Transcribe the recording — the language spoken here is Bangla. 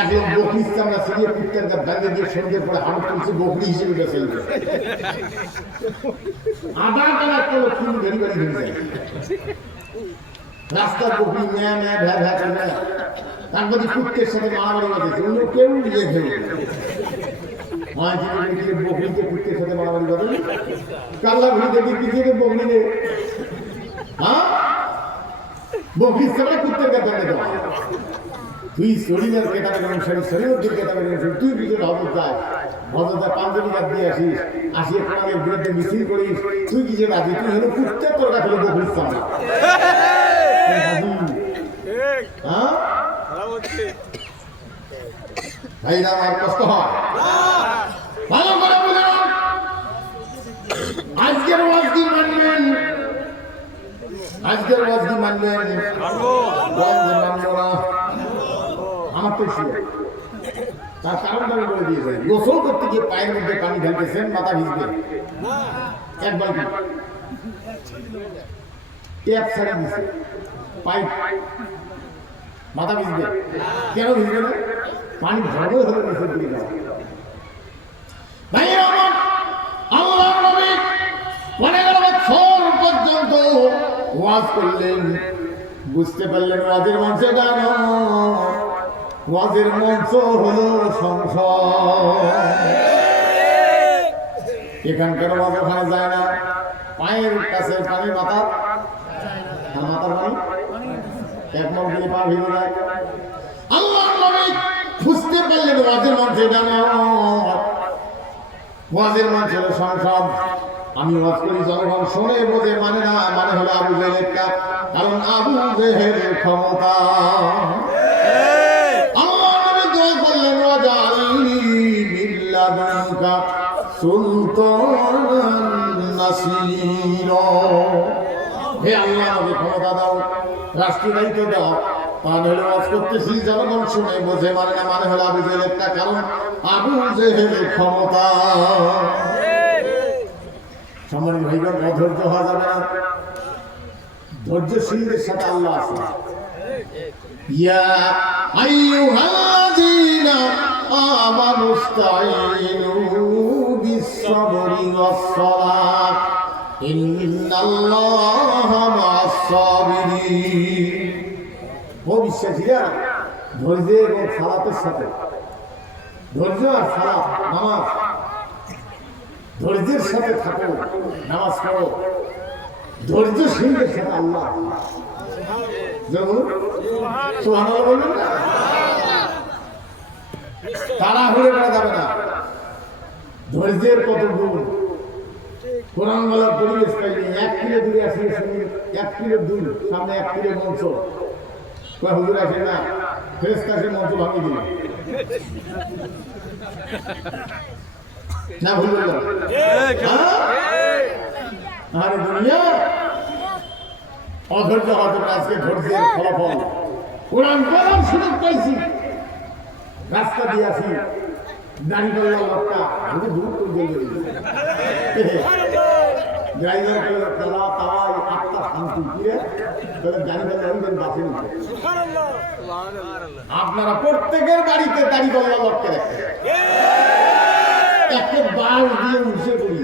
এখন বকরি চামড়া ছিঁড়িয়ে কুত্তার গাছ দাঁড়িয়ে দিয়ে সন্ধ্যের পরে হাড় তুলছে বকরি হিসেবে বেছে আধা টানা কোনো ফুল ভেরি ভেরি ঘুরে যায় রাস্তার বকরি ম্যা ম্যা ভ্যা ভ্যা করে না তার মধ্যে কুত্তের সাথে মারামারি বাঁধেছে অন্য কেউ নিয়ে ফেলে বকরিকে কুত্তের সাথে মারামারি বাঁধে কাল্লা ঘুরে দেখি পিছিয়ে বকরি নে হ্যাঁ বকরির সামনে কুত্তের গাছ দাঁড়িয়ে দেওয়া তুই শরীরের কেটাবে শরীরের দিকে কেটাবে তুই পিছনে হবো যায় ভদ্রতা পাঞ্জাবি গাছ দিয়ে আসিস আসিয়ে কোরআনের বিরুদ্ধে মিছিল করিস তুই কিছু রাজি তুই হলো কুত্তে তোর কাছে হলো বকরির সামনে হ্যাঁ ভাইরা আমার কষ্ট হয় ভালো করে বুঝুন আজকের ওয়াজ কি মানবেন আজকের ওয়াজ কি মানবেন মানবো না আমার তো তার কারণটা আমি বলে দিয়েছেন গোসল করতে গিয়ে পায়ের মধ্যে পানি ঢালতেছেন মাথা ভিজবে এক বালতি ট্যাপ ছাড়া দিচ্ছে পাইপ মাথা ভিজবে কেন ভিজবে না পানি ঝড়ে হলে নিচের দিকে যাওয়া ভাইয়ের আমার আল্লাহর নবী 15 বছর পর্যন্ত ওয়াজ করলেন বুঝতে পারলেন ওয়াজের মঞ্চে গানো ওয়াজের মঞ্চ হলো সংসার এখানকার ওয়াজ ওখানে যায় না পায়ের কাছে পানি মাথার মাথার পানি এক মন দিলে পা ভিজে যায় আল্লাহর নবী বুঝতে পারলেন ওয়াজের মঞ্চে গানো ওয়াজের মঞ্চে হলো সংসার আমি ওয়াজ করি জনগণ শোনে বোঝে মানে না মানে হলো আবু জেহেলের কাজ কারণ আবু জেহেলের ক্ষমতা আল্লাহ নবী দোয়া করলেন ওয়াজআলনি বিল্লাদুনকা সুলতানান নাসীরা হে আল্লাহ নবী ক্ষমতা দাও রাষ্ট্রীয় দায়িত্ব দাও তাহলে ওয়াজ করতেছি জনগণ শুনে বোঝে মানে না মানে হলো আবু জেহেলের কাজ কারণ আবু জেহেলের ক্ষমতা সম্মানিত ভাইগণ অধৈর্য হওয়া যাবে না ধৈর্যশীলদের সাথে আল্লাহ আছে ইয়া আইয়ুহাল্লাযীনা আমানুস্তাঈনু বিস-সাবরি ওয়াস-সালাত ইন্নাল্লাহা মা'আস-সাবিরিন ও বিশ্বাসীরা ধৈর্য এবং সালাতের সাথে ধৈর্য আর সালাত নামাজ ধৈর্যের সাথে থাকো নামাজ পড়ো ধৈর্যশীলদের সাথে আল্লাহ সুবহানাল্লাহ বলবেন না তারা ঘুরে বেড়া যাবে না ধৈর্যের কত গুণ কোরআন বলার পরিবেশ পাইনি 1 কিলো দূরে আসলে 1 কিলো দূর সামনে 1 কিলো মঞ্চ হুজুর আসে না ফেরেশতা সে মঞ্চ ভাঙিয়ে দিল না ভুল বললাম আরে দুনিয়া অধৈর্য হতে আজকে ধৈর্যের ফলাফল কোরআন বলার সুযোগ পাইছি রাস্তা দিয়ে আসি দাঁড়িয়ে লোকটা আমি দূর করে ড্রাইভার তারা তাওয়াই আত্মা শান্তি দিয়ে দাঁড়িয়ে বাসে আপনারা প্রত্যেকের বাড়িতে দাঁড়িয়ে লোককে রাখেন একে বাস দিয়ে মুছে করি